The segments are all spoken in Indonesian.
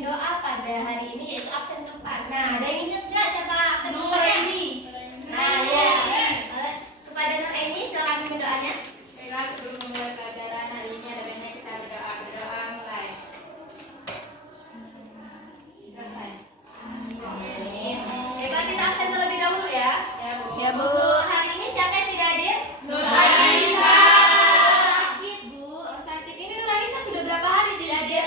pimpin doa pada hari ini yaitu absen keempat. Nah, ada yang ingat nggak siapa absen keempat ini? Nah, ya. Kepada Nur Eni, silakan pimpin doanya. Baiklah, sebelum memulai pelajaran hari ini ada baiknya kita berdoa. Berdoa mulai. Selesai. Amin. Baiklah, kita absen terlebih dahulu ya. Ya, Bu. Ya, Bu. Hari ini siapa yang tidak hadir? Nur Anissa. Sakit, Bu. Sakit. Ini Nur Anissa sudah berapa hari tidak hadir?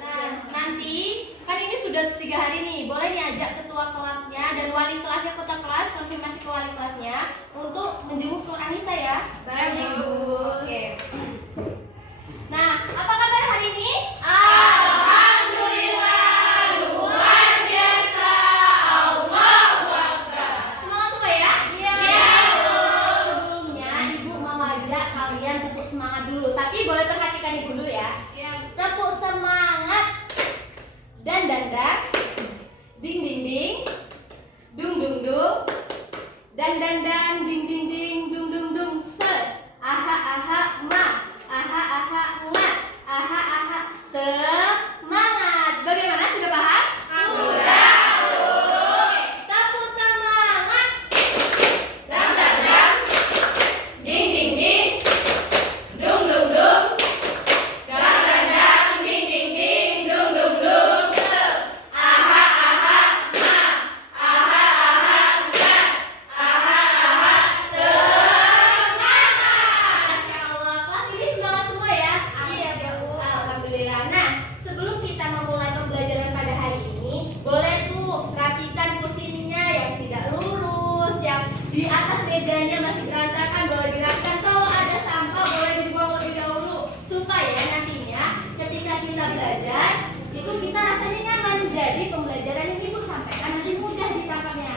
Nah, nanti kan ini sudah 3 hari nih. Boleh nih ajak ketua kelasnya dan wali kelasnya, ketua kelas konfirmasi ke wali kelasnya untuk menjenguk Nur Anissa ya. Baik, Bu. Oke. Nah, apa kabar hari ini? Alhamdulillah, luar biasa. Allahu Akbar. Semangat semua ya? Iya, Bu. Sebelumnya Ibu mau ajak kalian tepuk semangat dulu. Tapi boleh perhatikan Ibu dulu ya. Ya, Tepuk semangat. Dan ding ding ding, dung dung dung, dan ding ding ding, dung dung dung, se, aha aha ma, aha aha nga, aha aha, semangat. Bagaimana, sudah paham? Sudah, Bu. Oke, tepuk semangat. Dang dang dang, ding ding ding, dung dung dung, dang dang dang, ding ding ding, dung dung dung, aha aha ma, aha aha nga, aha aha semangat. Masya Allah, kelas ini semangat semua ya? Iya, Bu. Alhamdulillah. Nah, sebelum kita memulai pembelajaran pada hari ini, boleh tuh rapikan kursinya yang tidak lurus, yang di atas mejanya masih berantakan, boleh dirapkan. Kalau ada sampah boleh dibuang lebih dahulu, supaya nantinya ketika kita belajar itu kita rasanya nyaman. Jadi pembelajaran yang Ibu sampaikan nanti mudah ditangkapnya.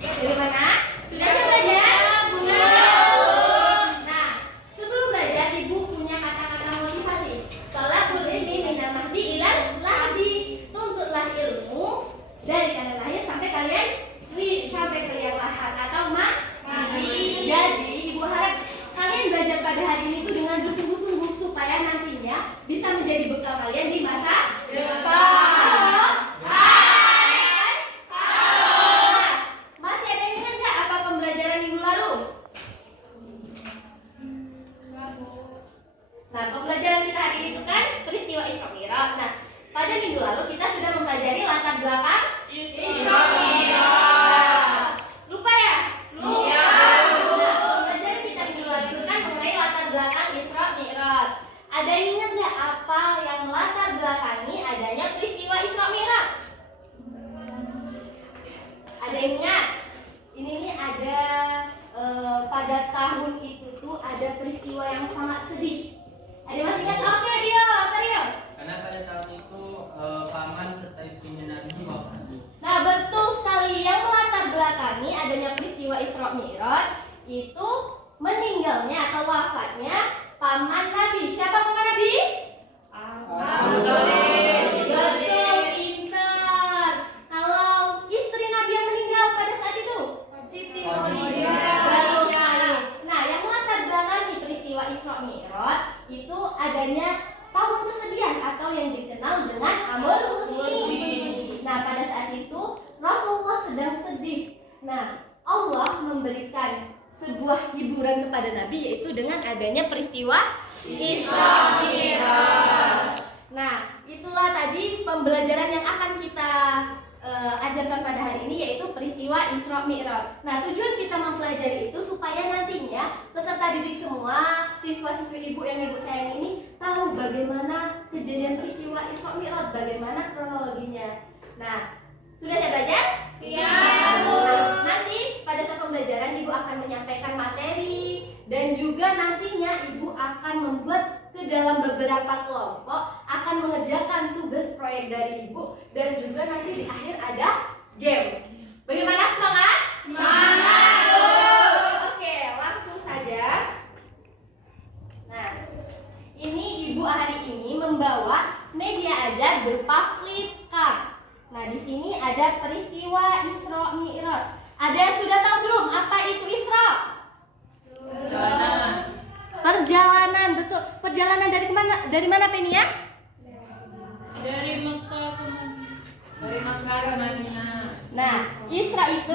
Bagaimana? Sudah siap belajar? Nah, sebelum belajar Ibu punya kata-kata motivasi. Tolakul ilmi minal mahdi ilal lahdi. Tuntutlah ilmu dari kalian lahir sampai kalian lahat atau mati. Jadi Ibu harap kalian belajar pada hari ini itu dengan bersungguh-sungguh supaya nantinya bisa menjadi bekal kalian di masa depan. Mas, masih ada yang ingat nggak apa pembelajaran minggu lalu? Nah, pembelajaran kita hari ini itu kan peristiwa Isra Mi'raj. Nah, pada minggu lalu kita sudah mempelajari latar belakang Isra Mi'raj. Lupa ya? Iya, Bu. Nah, pembelajaran kita minggu lalu itu kan mengenai latar belakang Isra Mi'raj. Ada yang ingat nggak apa yang latar belakangi adanya peristiwa Isra Mi'raj? Ada yang ingat? Ini nih ada pada tahun itu tuh ada peristiwa yang sangat sedih. Ada yang masih ingat? Oke, Rio, apa Rio? Karena pada tahun itu paman serta istrinya Nabi wafat. Nah, betul sekali, yang melatar belakangi adanya peristiwa Isra Mi'raj itu meninggalnya atau wafatnya paman Nabi. Siapa paman Nabi? Abu Thalib. Betul, pintar. Kalau istri Nabi yang meninggal pada saat itu? Siti Khadijah. Betul sekali. Nah, yang melatar belakangi peristiwa Isra Mi'raj itu adanya tahun kesedihan atau yang dikenal dengan Amul Huzni. Nah, pada saat itu Rasulullah sedang sedih. Nah, Allah memberikan sebuah hiburan kepada Nabi yaitu dengan adanya peristiwa Isra Mi'raj. Nah, itulah tadi pembelajaran yang akan kita ajarkan pada hari ini yaitu peristiwa Isra Mi'raj. Nah, tujuan kita mempelajari itu supaya nantinya peserta didik semua, siswa-siswi Ibu yang Ibu sayang ini tahu bagaimana kejadian peristiwa Isra Mi'raj, bagaimana kronologinya. Nah, sudah siap belajar? Siap, Bu. Nah, nanti pada saat pembelajaran Ibu akan menyampaikan materi dan juga nantinya Ibu akan membuat ke dalam beberapa kelompok, akan mengerjakan tugas proyek dari Ibu dan juga nanti di akhir ada game. Bagaimana, semangat? Semangat, Bu. Oke, langsung saja. Nah, ini Ibu hari ini membawa media ajar berupa flip card. Nah, di sini ada peristiwa Isra Mi'raj. Ada yang sudah tahu belum apa itu Isra? Perjalanan, betul. Perjalanan dari mana? Dari mana, Penia?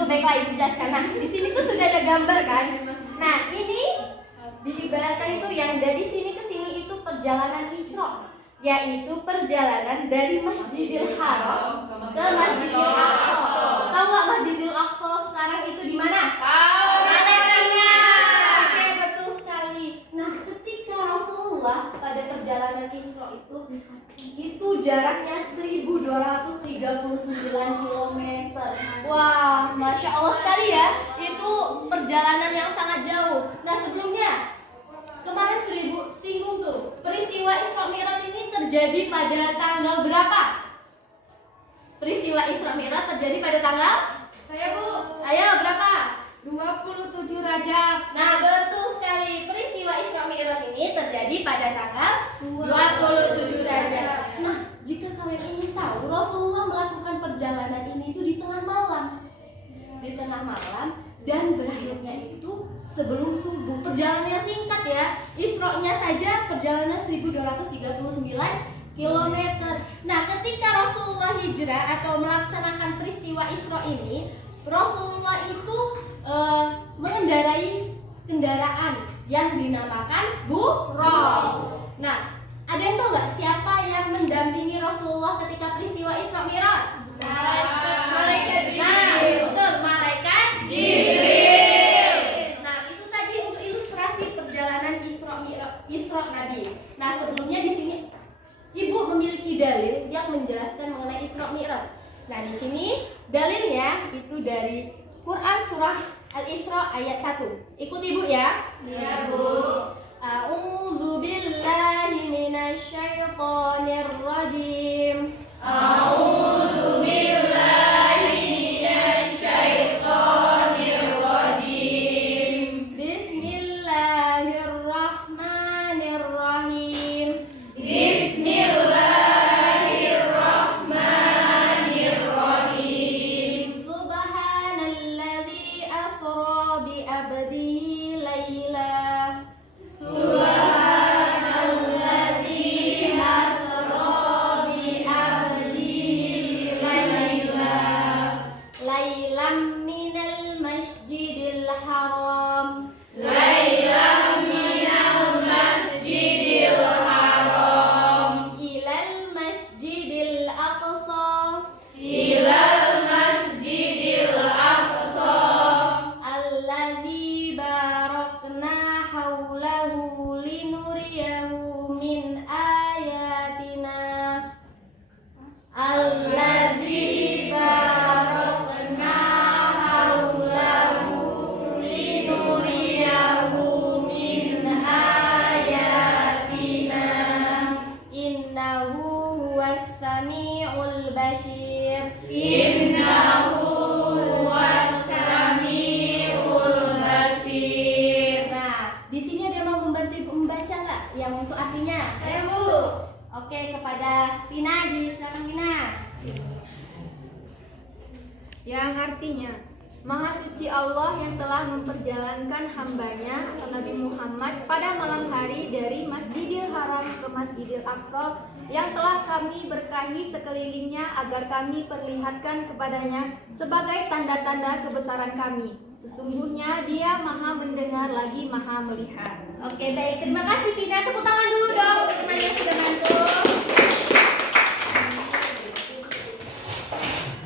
baiklah Ibu jelaskan. Nah, di sini tuh sudah ada gambar kan? Nah, ini diibaratkan itu yang dari sini ke sini itu perjalanan Isra, yaitu perjalanan dari Masjidil Haram ke Masjidil Aqsa. Tahu nggak Masjidil Aqsa sekarang itu di mana? Palestina. Oke, betul sekali. Nah, ketika Rasulullah pada perjalanan Isra itu jaraknya 1239 km. Wah, Masya Allah sekali ya. Itu perjalanan yang sangat jauh. Nah, sebelumnya kemarin sudah Ibu singgung tuh, peristiwa Isra Mi'raj ini terjadi pada tanggal berapa? Peristiwa Isra Mi'raj terjadi pada tanggal? Saya Bu. Ayo berapa? 27 Rajab. Nah, betul sekali. Peristiwa Isra Mi'raj ini terjadi pada tanggal 27 Rajab. Nah, jika kalian ingin tahu, Rasulullah melakukan perjalanan ini itu di tengah malam. Di tengah malam dan berakhirnya itu sebelum subuh. Perjalanannya singkat ya. Isra-nya saja perjalanan 1239 km. Nah, ketika Rasulullah hijrah atau melaksanakan peristiwa Isra ini, Rasulullah itu mengendarai kendaraan yang dinamakan buraq. Nah, ada yang tahu nggak siapa yang mendampingi Rasulullah ketika peristiwa Isra Mi'raj? Malaikat Nah, Jibril. betul, malaikat Jibril. Nah, itu tadi untuk ilustrasi perjalanan Isra Nabi. Nah, sebelumnya di sini Ibu memiliki dalil yang menjelaskan mengenai Isra Mi'raj. Nah, di sini dalilnya itu dari Quran surah Al-Isra ayat 1. Ikut Ibu ya. Iya, Bu. A'udzu billahi minasy syaithanir rajim. A'udzu billahi minasy syaithanir rajim. Bismillahirrahmanirrahim. Bismillahirrahmanirrahim. Subhanalladzi asra bi abdihi laila. Subhanalladzi asra bi abdihi laila. Lailam minal masjidil haram. Lailan minal masjidil haram Ilal masjidil aqsa. ilal masjidil aqsa Alladzi barakna haulahu linuriyahu min ayatina. Alladzi barakna haulahu linuriyahu min ayatina Innahu huwas samiul basir. innahu huwas samiul basir. Nah, di sini ada yang mau membantu Ibu membaca nggak? Yang untuk artinya? Saya Bu. Oke, kepada Vina, silakan Vina. Yang artinya, Maha suci Allah yang telah memperjalankan hambanya Nabi Muhammad pada malam hari dari Masjidil Haram ke Masjidil Aqsa yang telah kami berkahi sekelilingnya agar kami perlihatkan kepadanya sebagai tanda-tanda kebesaran kami. Sesungguhnya Dia Maha mendengar lagi Maha melihat. Oke, baik. Terima kasih Vina. Tepuk tangan dulu dong untuk teman yang sudah bantu.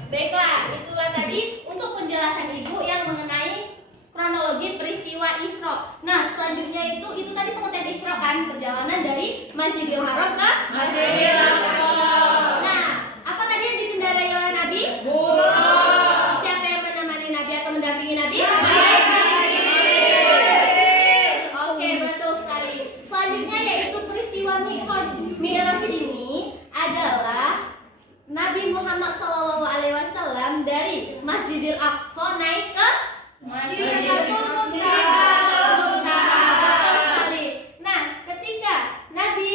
Baiklah, itulah tadi untuk penjelasan Ibu yang mengenai kronologi peristiwa Isra. Nah, selanjutnya itu tadi pengertian Isra kan, perjalanan dari Masjidil Haram ke Masjidil Aqsa. Nah, apa tadi yang dikendarai oleh Nabi? Buraq. Siapa yang menemani Nabi atau mendampingi Nabi? Oke, betul sekali. Selanjutnya yaitu peristiwa Mi'raj. Mi'raj ini adalah Nabi Muhammad SAW dari Masjidil Aqsa naik ke Sidratul Muntaha. Betul sekali. Nah, ketika Nabi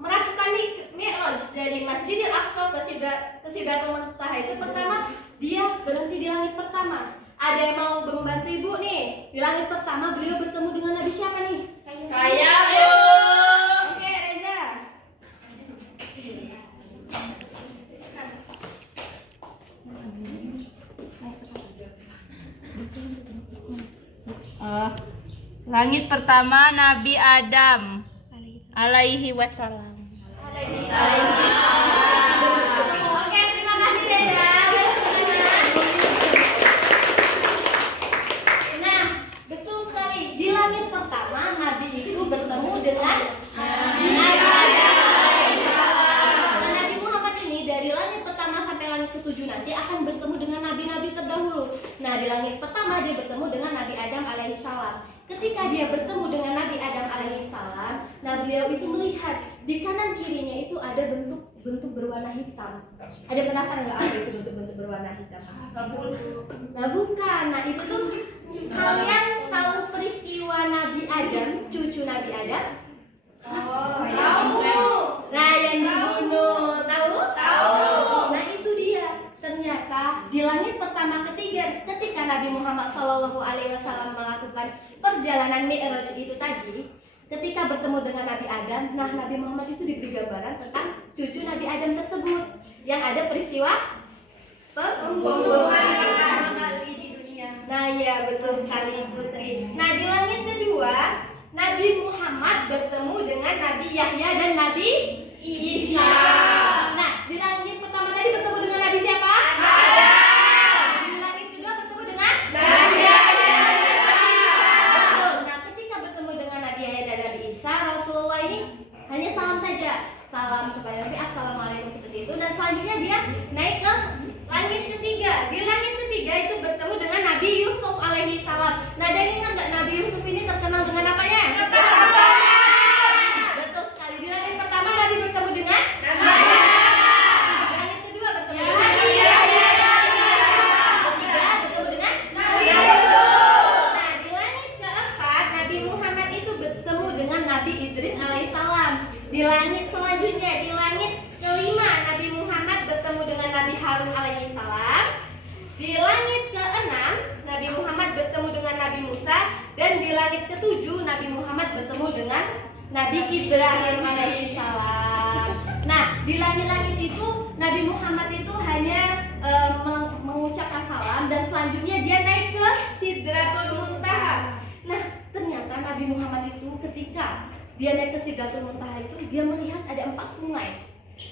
melakukan Mi'raj dari Masjidil Aqsa ke Sidratul Muntaha itu pertama dia berhenti di langit pertama. Ada yang mau membantu Ibu nih? Di langit pertama beliau bertemu dengan Nabi siapa nih? Saya Ayo. Bu. Oke, Reza. Naik Langit pertama Nabi Adam alaihi wasallam. Oke, terima kasih Dada. Nah, betul sekali. Di langit pertama Nabi itu bertemu dengan Nabi Adam alaihissalam. Dan Nabi Muhammad ini dari langit pertama sampai langit ketujuh nanti akan bertemu dengan nabi-nabi terdahulu. Nah, di langit pertama dia bertemu dengan Nabi Adam alaihissalam. Ketika dia bertemu dengan Nabi Adam alaihissalam, nah beliau itu melihat di kanan kirinya itu ada bentuk berwarna hitam. Ada penasaran nggak apa itu bentuk berwarna hitam? Nah bukan, nah itu tuh kalian tahu peristiwa Nabi Adam, cucu Nabi Adam? Tahu. Nah yang dibunuh, tahu? Nah itu dia. Ternyata di langit pertama ketiga ketika Nabi Muhammad SAW melakukan perjalanan Mi'raj itu tadi, ketika bertemu dengan Nabi Adam, nah Nabi Muhammad itu diberi gambaran tentang cucu Nabi Adam tersebut yang ada peristiwa pembunuhan pertama kali di dunia. Nah ya betul sekali Putri. Nah di langit kedua Nabi Muhammad bertemu dengan Nabi Yahya dan Nabi Isa. Nah di langit pertama tadi bertemu dengan Nabi siapa? Adam. Di langit kedua bertemu dengan Nabi Yahya dan Nabi Isa. Betul. Nah ketika bertemu dengan Nabi Yahya dan Nabi Isa, Rasulullah ini hanya salam saja, salam kepada Nabi, assalamualaikum seperti itu. Dan selanjutnya dia naik ke langit ketiga. Di langit ketiga itu bertemu dengan Nabi Yusuf alaihi salam. Nah dan ingat nggak Nabi Yusuf ini terkenal dengan apanya? Betul sekali. Di langit pertama Nabi bertemu dengan Nabi Adam. Di langit kedua bertemu dengan Nabi Yahya. Ketiga bertemu dengan Nabi Yusuf. Nah di langit keempat Nabi Muhammad itu bertemu dengan Nabi Idris alaihissalam. Di langit selanjutnya, di langit kelima Nabi Muhammad bertemu dengan Nabi Harun alaihissalam. Di langit keenam Nabi Muhammad bertemu dengan Nabi Musa. Dan di langit ketujuh Nabi Muhammad bertemu dengan Nabi Ibrahim alaihissalam. Nah di langit-langit itu Nabi Muhammad itu hanya mengucapkan salam dan selanjutnya dia naik ke Sidratul Muntaha. Nah ternyata Nabi Muhammad itu ketika dia naik ke Sidratul Muntaha itu dia melihat ada 4 sungai.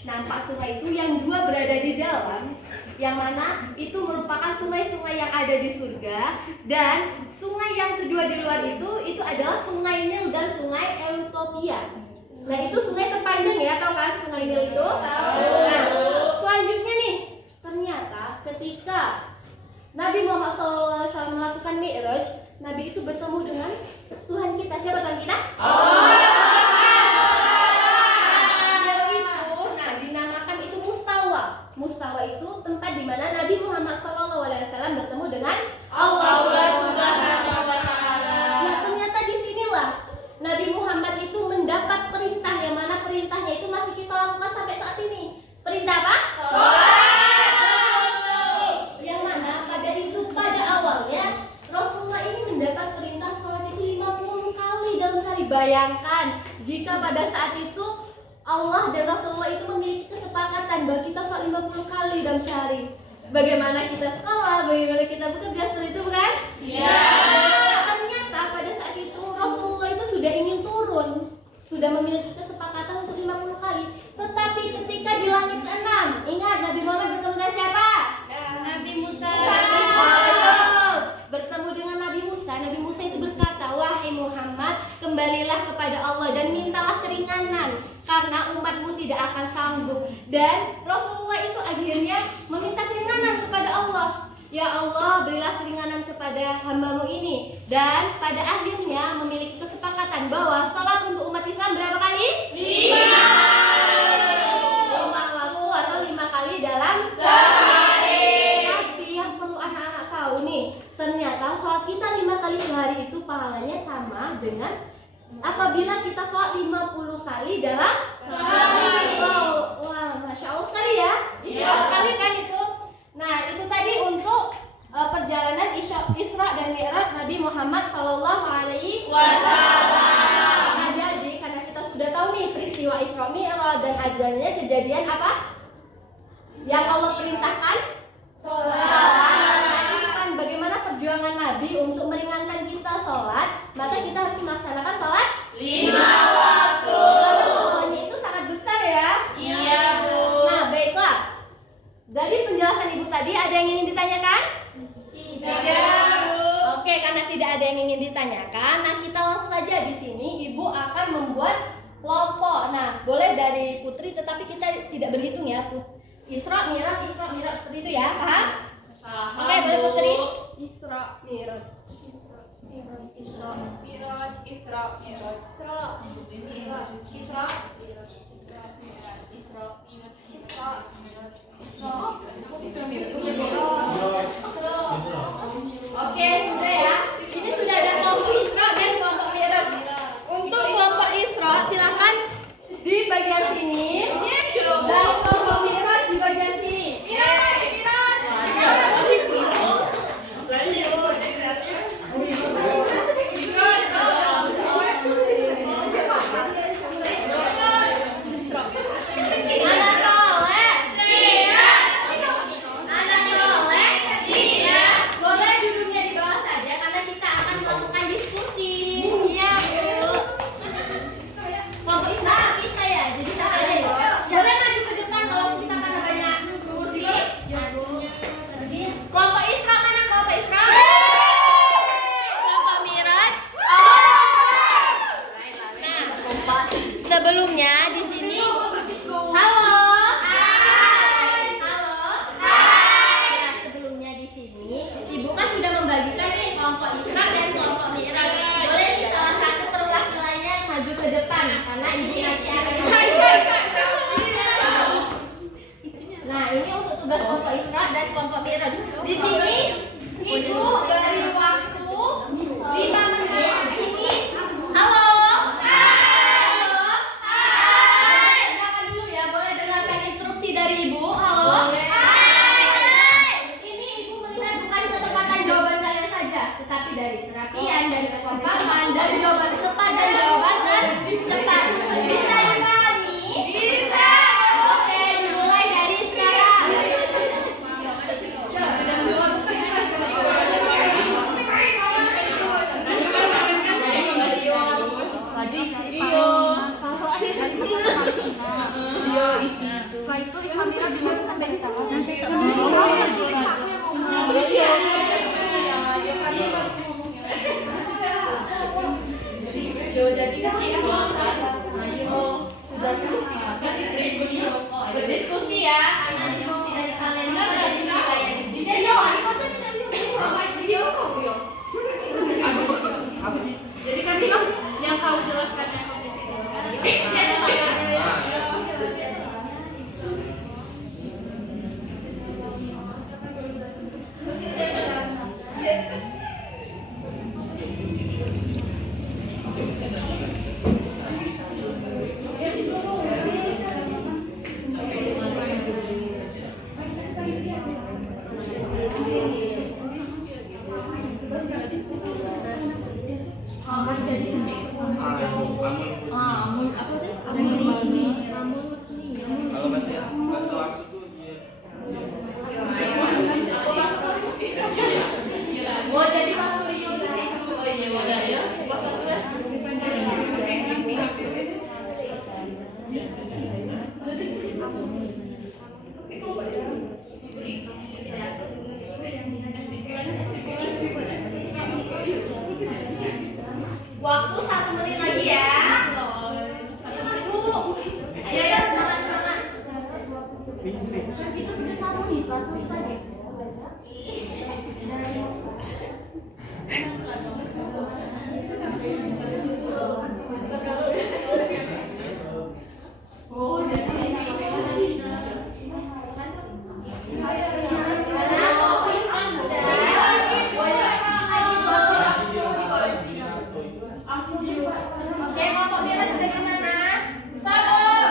Nah 4 sungai itu yang 2 berada di dalam, yang mana itu merupakan sungai-sungai yang ada di surga, dan sungai yang kedua di luar itu adalah sungai Nil dan sungai Eutopia. Nah itu sungai terpanjang ya, tahu kan sungai Nil itu? Tahu. Nah, selanjutnya nih, ternyata ketika Nabi Muhammad SAW melakukan Mi'raj, Nabi itu bertemu dengan Tuhan kita. Siapa Tuhan kita? Mustawa itu tempat di mana Nabi Muhammad SAW bertemu dengan Allah Subhanahu wa Ta'ala. Nah, ternyata disinilah Nabi Muhammad itu mendapat perintah, yang mana perintahnya itu masih kita lakukan sampai saat ini. Perintah apa? Sholat. Yang mana pada awalnya Rasulullah ini mendapat perintah sholat itu 50 kali dalam sehari. Bayangkan jika pada saat itu Allah dan Rasulullah itu memiliki kesepakatan bahwa kita sholat 50 kali dalam sehari. Bagaimana kita sekolah, bagaimana kita bekerja, seperti itu bukan? Iya. Ternyata pada saat itu Rasulullah itu sudah ingin turun, sudah memiliki kesepakatan untuk 50 kali. Tetapi ketika di langit ke-6, ingat Nabi Muhammad bertemu dengan siapa? Nabi Musa. Betul. Bertemu dengan Nabi Musa. Nabi Musa itu berkata, wahai Muhammad, kembalilah kepada Allah dan mintalah keringanan, karena umatmu tidak akan sanggup. Dan Rasulullah itu akhirnya meminta keringanan kepada Allah. Ya Allah, berilah keringanan kepada hambamu ini. Dan pada akhirnya memiliki kesepakatan bahwa salat untuk umat Islam berapa kali? 5 waktu atau 5 kali dalam sehari. Tapi yang perlu anak-anak tahu nih, ternyata salat kita 5 kali sehari itu pahalanya sama dengan apabila kita sholat 50 kali dalam sehari. Wah, Masya Allah sekali ya. Isra sekali kan itu. Nah, itu tadi untuk perjalanan Isra dan Mi'raj Nabi Muhammad Sallallahu Alaihi Wasallam. Nah, jadi karena kita sudah tahu nih peristiwa Isra Mi'raj dan ajalnya kejadian apa? Yang Allah perintahkan sholat. Nah, itu kan bagaimana perjuangan Nabi untuk meringankan kita sholat, maka kita harus melaksanakan sholat 5 waktu. Pahalanya itu sangat besar ya. Iya, Bu. Nah, baiklah. Dari penjelasan Ibu tadi ada yang ingin ditanyakan? Tidak, Bu. Oke, karena tidak ada yang ingin ditanyakan, nah kita langsung saja di sini Ibu akan membuat kelompok. Nah, boleh dari Putri, tetapi kita tidak berhitung ya. Isra, Mi'raj, seperti itu ya, paham? Paham, Oke, boleh Bu. Putri? Isra, Mi'raj. Isra, Mi'raj, Isra, Mi'raj. Oke, sudah ya. Ini sudah ada kelompok Isra dan kelompok Mi'raj. Untuk kelompok Isra silakan di bagian sini. Dan kelompok Mi'raj di bagian sini. Boleh duduknya di bawah saja karena kita akan melakukan diskusi. Iya, Bu. Kelompok Isra bisa ya, jadi siapa aja ya. Boleh maju ke depan kalau misalkan ada banyak kursi. Ya, Bu. Kelompok Isra mana kelompok Isra? Kelompok Mi'raj. Nah, sebelumnya di sini. Halo. Nah, sebelumnya di sini Ibu kan sudah membagikan nih kelompok Isra dan kelompok Mi'raj. Boleh nih salah satu perwakilannya maju ke depan karena Ibu nanti akan Nah, ini untuk tugas kelompok Isra dan kelompok Mi'raj. Di sini Ibu beri waktu 5 menit. Ini halo. Halo. Dengarkan dulu ya, boleh dengarkan instruksi dari Ibu. Halo. Ini Ibu melihat bukan ketepatan jawaban kalian saja, tetapi dari kerapian, dari kekompakan, dari jawaban tepat dan jawaban tercepat. Bisa dipahami? Bisa. Oke, dimulai dari sekarang. Setelah itu Isra Mi'raj dilakukan baik nanti Berdiskusi ya, karena diskusi dari kalian jadi kayak Jadi kan yang kau jelaskan Kalau bahasa aku tuh dia. Oh, jadi Mas Suryo itu ya. Waktu 1 menit lagi ya. Ayo ya, semangat. Kita punya 1 menit, Mas, selesai deh. Oh, jadi Oke, kelompok Mi'raj bagaimana? Sabar.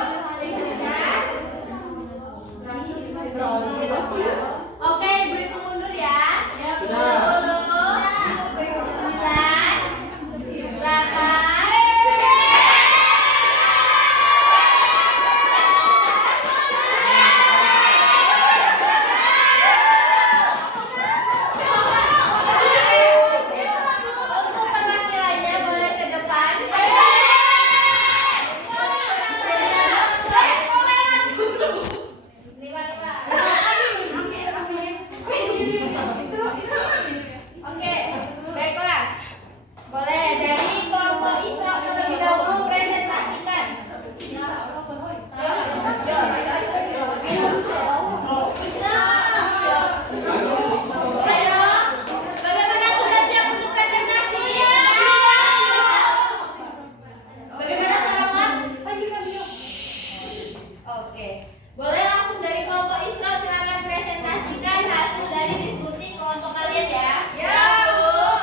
Oke, boleh langsung dari kelompok Isra silakan presentasikan hasil dari diskusi kelompok kalian ya. Ya, Bu.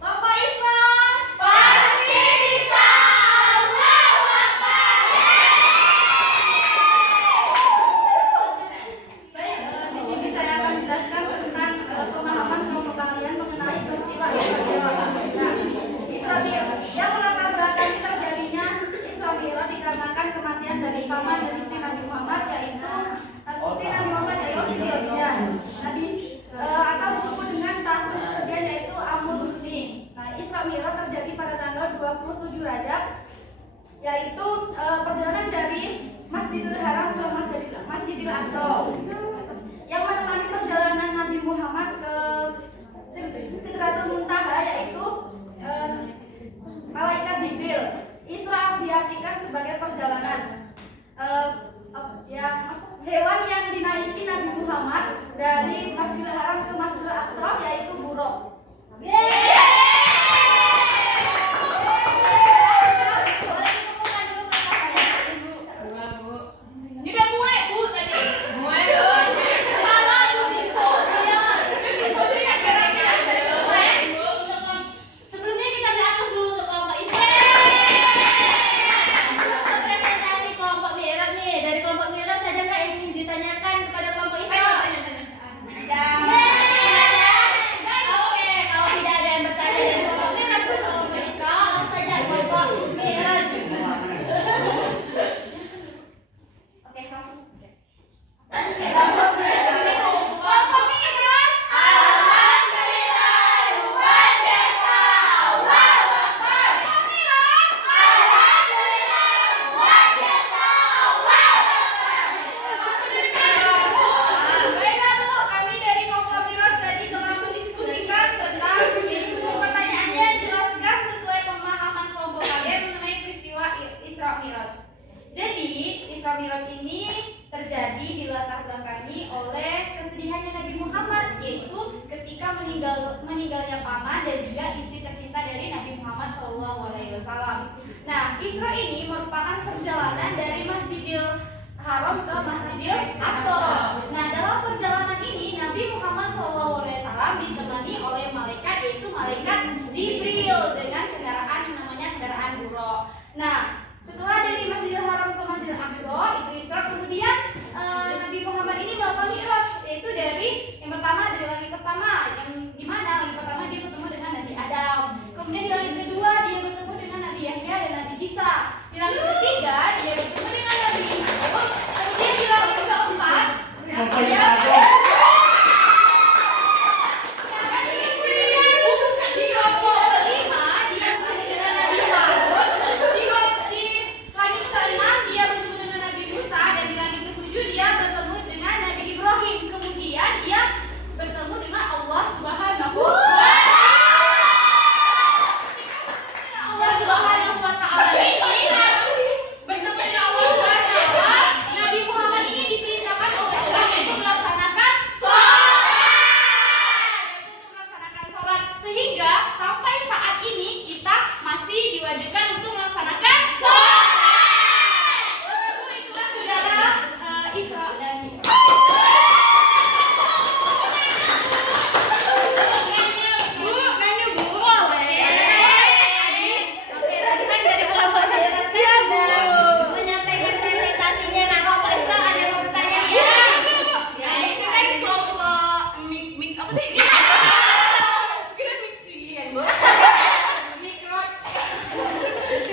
Kelompok Isra pasti bisa. Allahu Akbar. Baik, di sini saya akan menjelaskan tentang pemahaman kelompok kalian mengenai peristiwa Isra Mi'raj. Nah, Isra Mi'raj yang melatar belakangi terjadinya Isra Mi'raj dikarenakan kematian dari paman dan istri Nabi Muhammad, yaitu istri Nabi Muhammad yaitu Siti Khadijah. Nabi atau disebut dengan tahun persediaan yaitu Amul Husni. Nah, Isra Mi'raj terjadi pada tanggal 27 Rajab, yaitu perjalanan dari Masjidil Haram ke Masjidil Aqsa yang menemani perjalanan Nabi Muhammad ke Sidratul Muntaha, yaitu malaikat Jibril. Isra diartikan sebagai perjalanan hewan yang dinaiki Nabi Muhammad dari Masjidil Haram ke Masjidil Aqsa, yaitu buruk. Boleh dikumpulkan dulu kata-katanya, Ibu. Ini udah mulai, Bu, tadi. Sebelumnya kita beri aplaus dulu untuk kelompok Isra. Untuk presentasi kelompok Mi'raj nih, dari kelompok Mi'raj ada nggak yang ingin ditanyakan kepada kelompok Isra? Oke, kalau tidak ada yang bertanya dari kelompok Mi'raj ke kelompok Isra, langsung saja kelompok Mi'raj. Oke, langsung. Kelompok Mi'raj. Alhamdulillah, luar biasa. Allahu Akbar. Kelompok Mi'raj. Alhamdulillah, luar biasa. Allahu Akbar. Baiklah, Bu, kami dari kelompok Mi'raj tadi telah mendiskusikan tentang yaitu pertanyaannya jelaskan sesuai pemahaman kelompok kalian mengenai peristiwa Isra Mi'raj. Jadi, Isra Mi'raj ini terjadi dilatar belakangi oleh kesedihannya Nabi Muhammad, yaitu ketika meninggalnya paman dan juga istri tercinta dari Nabi Muhammad SAW. Nah, Isra ini merupakan perjalanan dari Masjidil Haram ke Masjidil Aqsa. Nah, dalam perjalanan ini Nabi Muhammad SAW ditemani oleh malaikat, yaitu malaikat Jibril dengan kendaraan yang namanya kendaraan buruk. Nah, setelah dari Masjidil Haram ke Masjidil Aqsa itu Isra, kemudian Nabi Muhammad ini melakukan Mi'raj, yaitu dari yang pertama dari langit pertama, yang dimana langit pertama dia bertemu dengan Nabi Adam, kemudian di langit kedua dia bertemu dengan Nabi Yahya dan Nabi Isa, di langit ketiga dia bertemu dengan Nabi Yusuf, kemudian di langit keempat di kelompok kelima dia bertemu dengan Nabi Harun, di langit keenam dia bertemu dengan Nabi Musa, dan di langit ketujuh dia bertemu dengan Nabi Ibrahim. Kemudian dia bertemu dengan Allah Subhanahu wa Ta'ala. Bertemu dengan Allah Subhanahu wa Ta'ala. Nabi Muhammad ini diperintahkan oleh Allah untuk melaksanakan sholat, sehingga sampai saat ini kita masih diwajibkan untuk melaksanakan sholat. Itulah saudara Isra dan Mi'raj. Bu, nanya, Bu. Boleh. Oke, tadi kan dari kelompok Mi'raj ada menyampaikan presentasinya. Nah, kelompok Isra ada yang mau bertanya ya? Ya, itu kan kelompok mix apa sih? Kira mixian, Bu. Mi'raj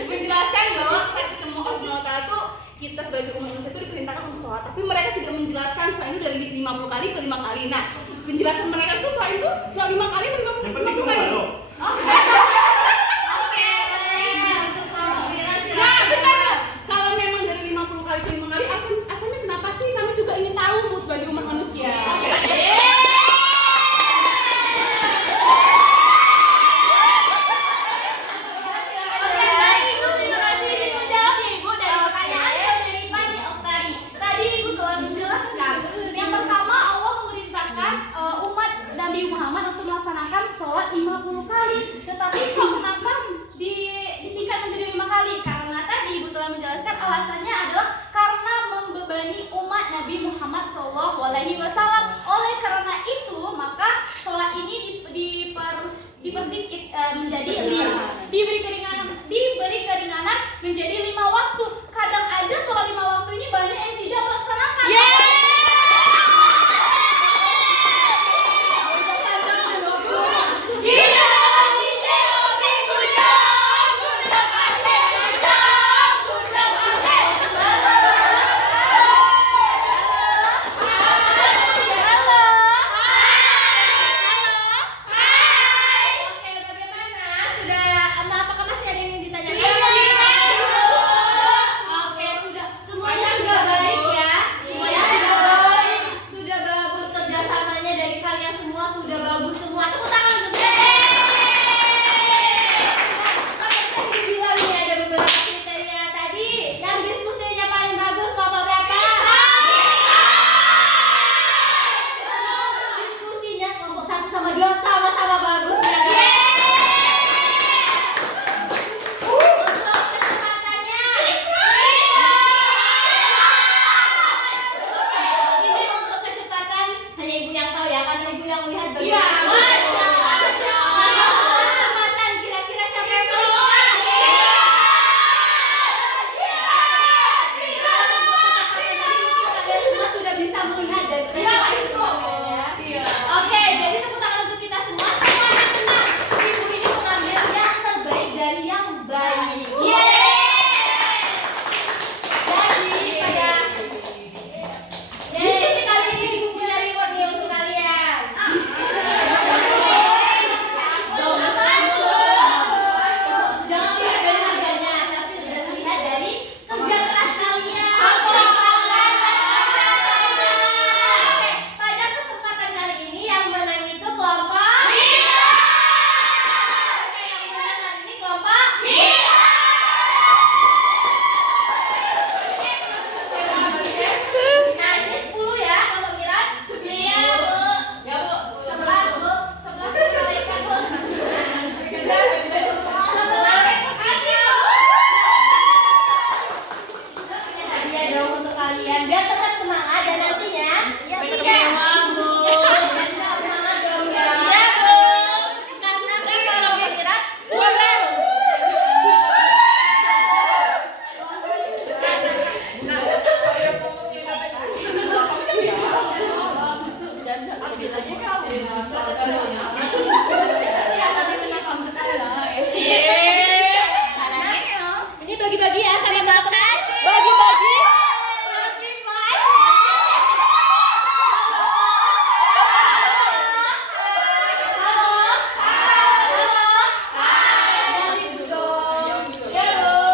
menjelaskan bahwa saat ketemu Allah Subhanahu wa Ta'ala tuh kita sebagai umat manusia itu diperintahkan untuk sholat, tapi mereka tidak menjelaskan setelah itu dari 50 kali ke 5 kali. Nah, penjelasan mereka tuh setelah itu setelah 5 kali ke 50 kali. Oke. Oke, boleh. Untuk kelompok Mi'raj Nah, silakan. bentar, Bu. Kalau memang dari 50 kali ke 5 kali, asalnya kenapa sih? Kami juga ingin tahu, Bu, sebagai umat manusia. Oke, baik, Ibu. Terima kasih Ibu jawab ya, Ibu, dari pertanyaan dari Pani Oktari. Tadi Ibu telah menjelaskan. Yang pertama, Allah memerintahkan umat Nabi Muhammad untuk melaksanakan sholat 50 kali. Tetapi Muhammad SAW. Oleh karena itu, maka sholat ini diperdikit menjadi diberi keringanan menjadi 5 waktu. Kadang aja sholat 5 waktu ini banyak yang tidak melaksanakan. Oke, bagaimana? Apakah masih ada yang ingin ditanyakan? Oke, semuanya sudah baik ya. Semuanya sudah baik, sudah bagus kerjasamanya dari kalian semua sudah bagus semua. Tepuk tangan untuk tadi bilang nih ada beberapa kriteria tadi. Yang diskusinya paling bagus kelompok berapa? Diskusinya kelompok 1 sama 2 sama-sama bagus ya. Untuk kecepatannya ini untuk kecepatan hanya ibu yang tahu ya, karena ibu yang melihat bagaimana. Kalau kecepatan kira-kira siapa yang paling cepat? Kalau untuk kecepatan kalian semua sudah bisa melihat dan ya. Oke, jadi tepuk tangan untuk kita semua. Semuanya tenang. Ibu ini mengambil yang terbaik dari yang baik. Jadi kali ini ibu punya reward nih untuk kalian. Jangan lihat dari harganya, tapi lihat dari kerja keras kalian. Oke, pada kesempatan kali ini yang menang itu kelompok Mira. Oke, yang menang kali ini kelompok Mira. Nah, ini 10 ya, kelompok Mira. 9. Ya, Bu. 11 kebaikan, Bu. 11. Makasih, Bu. Ini hadiah dong untuk kalian biar tetap semangat dan nantinya semangat dong ya. Berapa kelompok Mira? 12. Ya, tapi menang komputer loh. Ini bagi-bagi ya sama teman-teman. Bagi-bagi.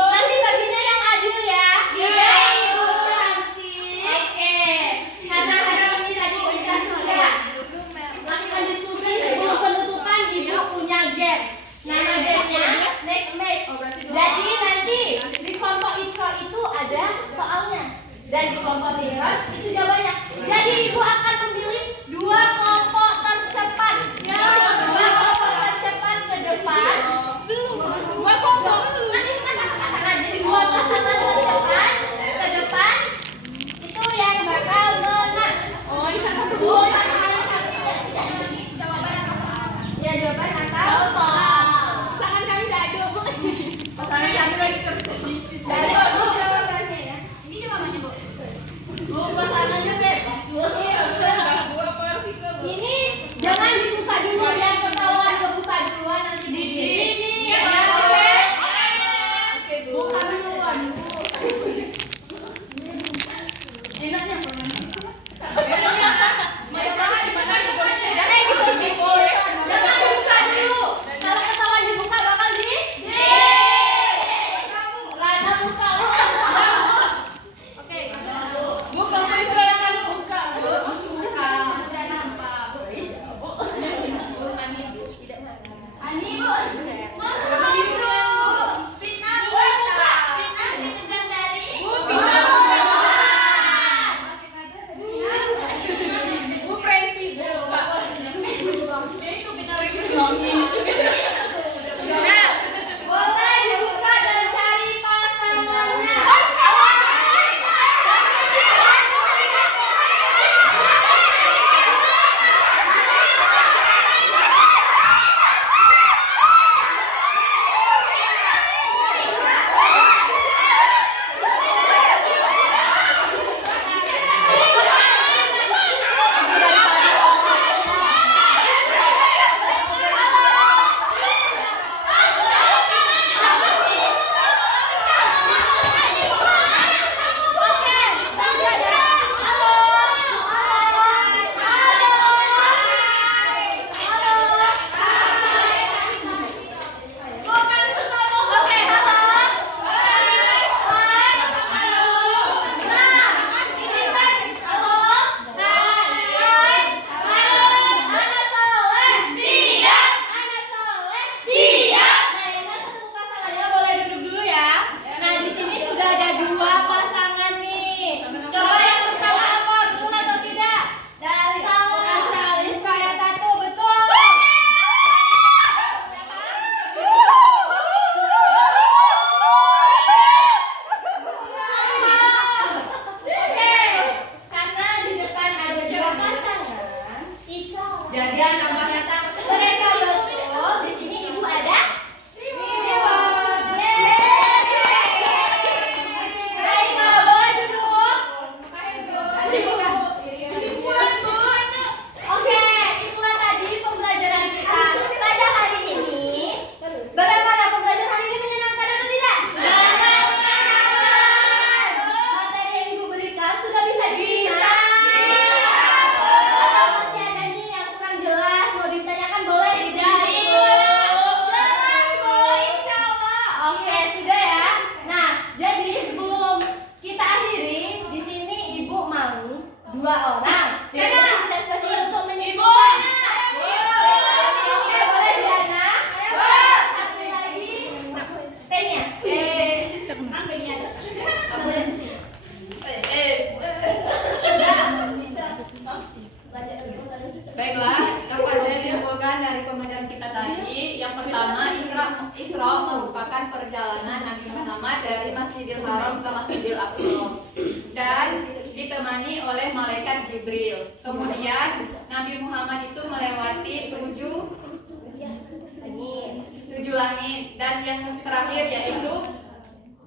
Nanti baginya yang adil ya. Oke. Karena hari ini tadi kita sudah melakukan diskusi sebelum penutupan, ibu punya game. Nama gamenya Make Match. Jadi nanti di kelompok Isra itu ada soalnya dan di kelompok Miraj itu jawabannya. Jadi ibu akan memilih 2 kelompok tercepat. Ya, 2 kelompok tercepat ke depan. Nanti kan pasangan. Jadi 2 pasangan tercepat ke depan itu yang bakal menang. Ya, jawaban atau Dari jawabannya ya. Ini mamanya, Bu. Pasangan 2 orang. Jangan kita spesifik untuk Ibu. menyebutkannya. Oke, boleh Diana. Satu lagi. Pennya. Baiklah, dapat saya simpulkan dari pembelajaran kita tadi. Yang pertama, Isra merupakan perjalanan Nabi Muhammad dari Masjidil Haram ke Masjidil Aqsa dan ditemani oleh malaikat Jibril. Kemudian Nabi Muhammad itu melewati 7 langit dan yang terakhir yaitu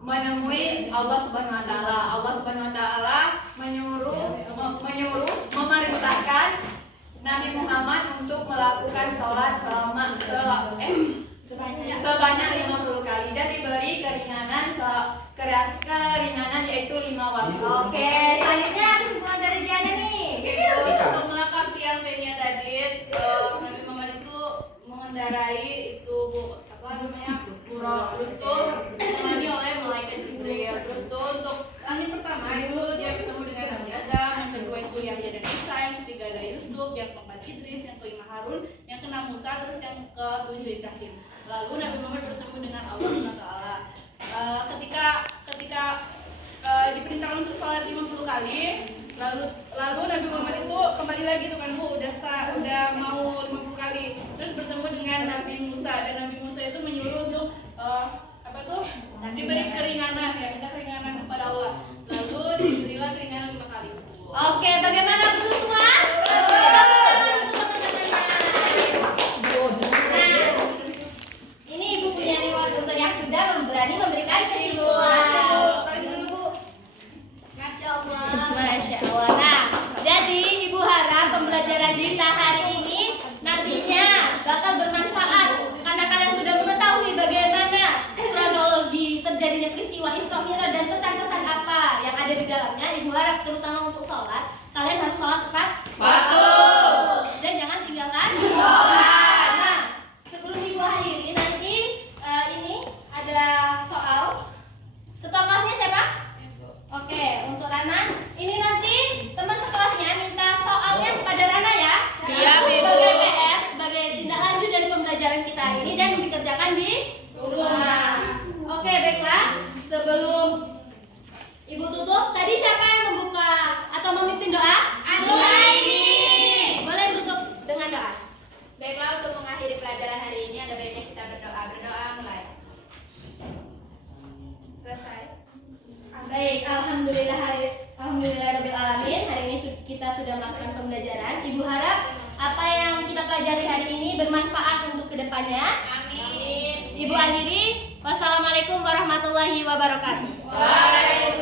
menemui Allah Subhanahu wa taala. Allah Subhanahu wa taala menyuruh memerintahkan Nabi Muhammad untuk melakukan sholat sebanyak 50 kali dan diberi keringanan yaitu 5 waktu. Oke, selanjutnya kesimpulan dari Diana nih. Untuk melengkapi yang Penya tadi, Nabi Muhammad itu mengendarai itu terus tuh ditemani oleh malaikat Jibril. Terus tuh untuk angin pertama itu dia ketemu dengan Nabi Adam, yang kedua itu Yahya dan Isa, yang ketiga ada Yusuf, yang keempat Idris, yang kelima Harun, yang keenam Musa, terus yang ketujuh Ibrahim. Lalu Nabi Muhammad bertemu dengan Allah SWT. Ketika diperintahkan untuk sholat 50 kali, lalu Nabi Muhammad itu kembali lagi tuh kan Bu, udah mau 50 kali, terus bertemu dengan Nabi Musa, dan Nabi Musa itu menyuruh untuk diberi keringanan, ya, minta keringanan kepada Allah. Lalu diberilah keringanan 5 kali. Oke, bagaimana betul semua? Nah, ini Ibu punya riwayat untuk yang sudah berani memberikan kesimpulan. Masya Allah. Masya Allah. Nah, jadi Ibu harap pembelajaran kita hari ini nantinya bakal bermanfaat karena kalian sudah mengetahui bagaimana kronologi terjadinya peristiwa Isra Mi'raj dan pesan-pesan apa yang ada di dalamnya. Ibu harap terutama untuk sholat, kalian harus sholat tepat Waktu. dan jangan tinggalkan sholat. Nah, sebelum Ibu akhiri nanti ini ada soal. Ketua kelasnya siapa? Oke, untuk Rana. Ini nanti teman sekelasnya minta soalnya kepada Rana ya. Siap, Ibu. Sebagai PR, sebagai tindak lanjut dari pembelajaran kita hari ini dan dikerjakan di rumah. Oke, baiklah. Sebelum Ibu tutup, tadi siapa yang membuka atau memimpin doa? Aku ini. Boleh tutup dengan doa. Baiklah, untuk mengakhiri pelajaran hari ini ada baiknya kita berdoa. Berdoa mulai. Selesai. Baik, Alhamdulillahirabbil alamin. Hari ini kita sudah melakukan pembelajaran. Ibu harap apa yang kita pelajari hari ini bermanfaat untuk kedepannya. Amin. Ibu akhiri. Wassalamualaikum warahmatullahi wabarakatuh. Waalaikumsalam.